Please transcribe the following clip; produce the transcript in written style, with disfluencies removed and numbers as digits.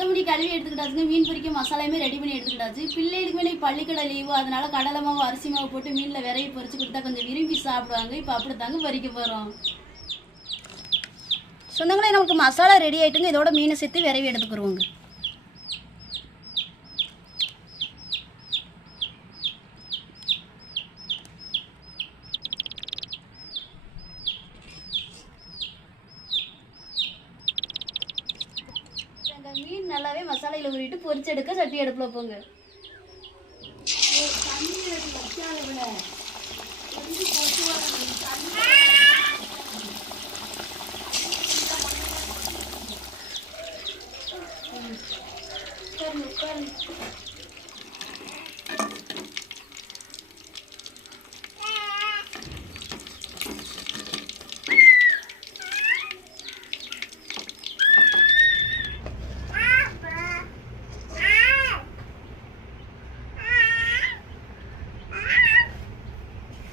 சுத்தம் பண்ணி கழுவி எடுத்துக்கிட்டாச்சுங்க. மீன் பொரிக்க மசாலாயுமே ரெடி பண்ணி எடுத்துக்கிட்டாச்சு. பிள்ளைகளுக்குமே இன்னைக்கு பள்ளிக்கடை லீவு, அதனால கடலை மாவு அரிசி மாவு போட்டு மீனில் விரைவி பொரிச்சு கொடுத்தா கொஞ்சம் விரும்பி சாப்பிடுவாங்க. இப்போ அப்படி தாங்க பறிக்க போகிறோம். சொந்தங்களே நமக்கு மசாலா ரெடி ஆகிட்டுங்க. இதோட மீனை சேர்த்து விரைவி எடுத்துக்கிடுவோங்க. மீன் நல்லாவே மசாலையில் ஊறிட்டு பொரிச்சு எடுக்க சட்டி அடுப்பில் போங்க.